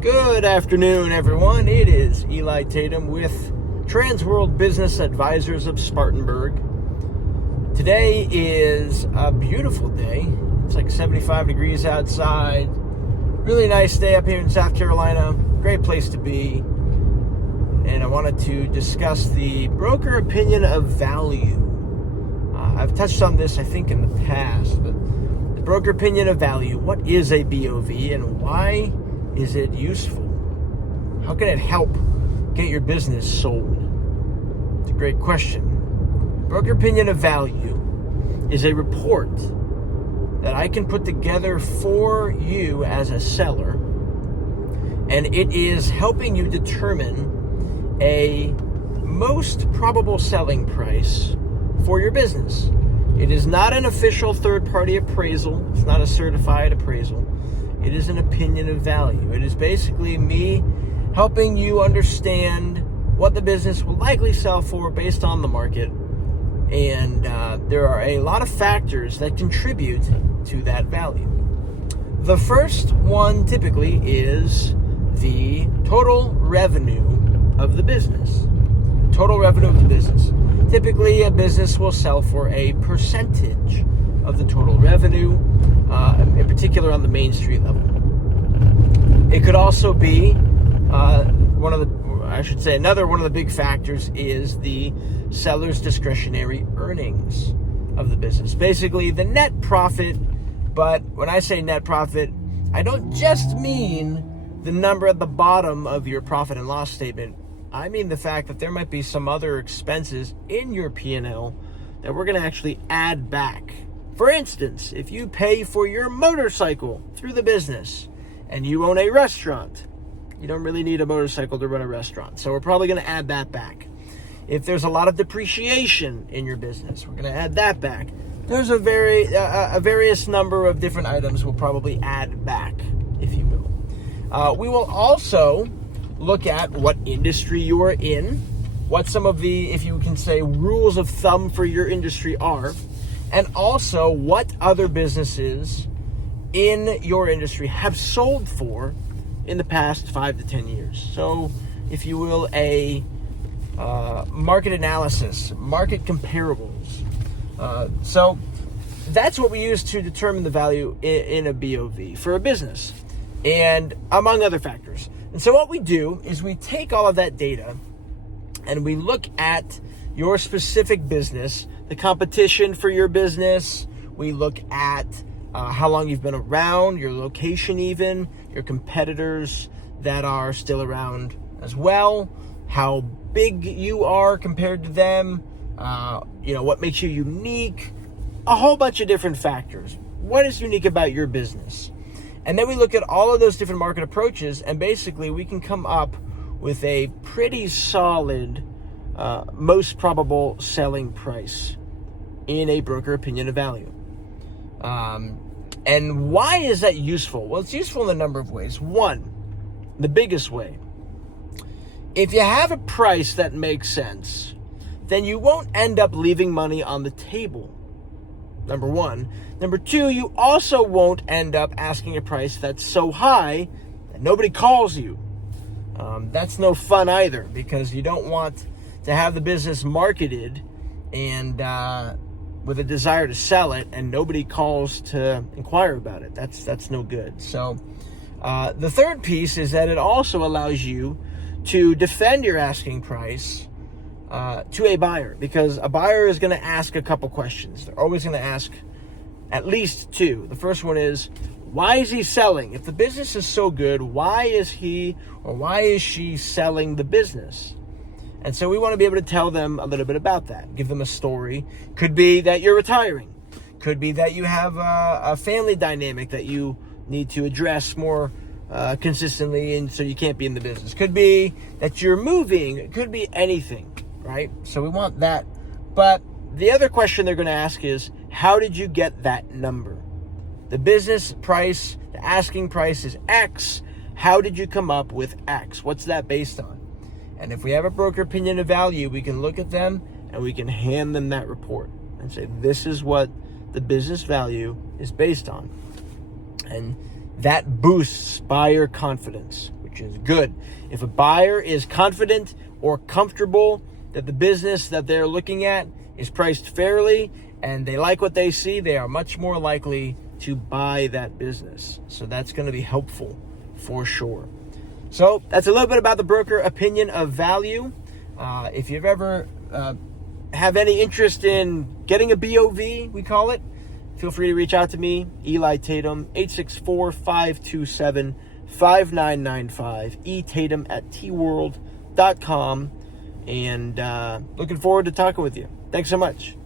Good afternoon, everyone. It is Eli Tatum with Transworld Business Advisors of Spartanburg. Today is a beautiful day. It's like 75 degrees outside. Really nice day up here in South Carolina. Great place to be. And I wanted to discuss the broker opinion of value. I've touched on this, I think, in the past, but the broker opinion of value. What is a BOV and why is it useful? How can it help get your business sold? It's a great question. Broker opinion of value is a report that I can put together for you as a seller, and it is helping you determine a most probable selling price for your business. It is not an official third-party appraisal. It's not a certified appraisal. It is an opinion of value. It is basically me helping you understand what the business will likely sell for based on the market. And there are a lot of factors that contribute to that value. The first one typically is the total revenue of the business. Total revenue of the business. Typically, a business will sell for a percentage of the total revenue, in particular on the Main Street level. It could also be another one of the big factors is the seller's discretionary earnings of the business. Basically, the net profit, but when I say net profit, I don't just mean the number at the bottom of your profit and loss statement. I mean the fact that there might be some other expenses in your P&L that we're going to actually add back. For instance, if you pay for your motorcycle through the business and you own a restaurant, you don't really need a motorcycle to run a restaurant. So we're probably going to add that back. If there's a lot of depreciation in your business, we're going to add that back. There's a various number of different items we'll probably add back, if you will. We will also look at what industry you are in, what some of the, if you can say, rules of thumb for your industry are, and also what other businesses in your industry have sold for in the past 5 to 10 years. So, if you will, a market analysis, market comparables. So that's what we use to determine the value in a BOV for a business, and among other factors. And so what we do is we take all of that data and we look at your specific business, the competition for your business. We look at how long you've been around, your location even, your competitors that are still around as well, how big you are compared to them, what makes you unique, a whole bunch of different factors. What is unique about your business? And then we look at all of those different market approaches, and basically we can come up with a pretty solid most probable selling price in a broker opinion of value. And why is that useful? Well, it's useful in a number of ways. One, the biggest way, if you have a price that makes sense, then you won't end up leaving money on the table. Number one. Number two, you also won't end up asking a price that's so high that nobody calls you. That's no fun either, because you don't want to have the business marketed and with a desire to sell it and nobody calls to inquire about it. That's no good. So the third piece is that it also allows you to defend your asking price to a buyer, because a buyer is going to ask a couple questions. They're always going to ask at least two. The first one is, why is he selling? If the business is so good, why is he or why is she selling the business? And so we want to be able to tell them a little bit about that, give them a story. Could be that you're retiring. Could be that you have a family dynamic that you need to address more consistently, and so you can't be in the business. Could be that you're moving. It could be anything, right? So we want that. But the other question they're going to ask is, how did you get that number? The business price, the asking price is X. How did you come up with X? What's that based on? And if we have a broker opinion of value, we can look at them and we can hand them that report and say, this is what the business value is based on. And that boosts buyer confidence, which which is good. If a buyer is confident or comfortable that the business that they're looking at is priced fairly and they like what they see, they are much more likely to buy that business. So that's going to be helpful for sure. So that's a little bit about the broker opinion of value. If you've ever have any interest in getting a BOV, we call it, feel free to reach out to me, Eli Tatum, 864-527-5995, etatem@tworld.com, and looking forward to talking with you. Thanks so much.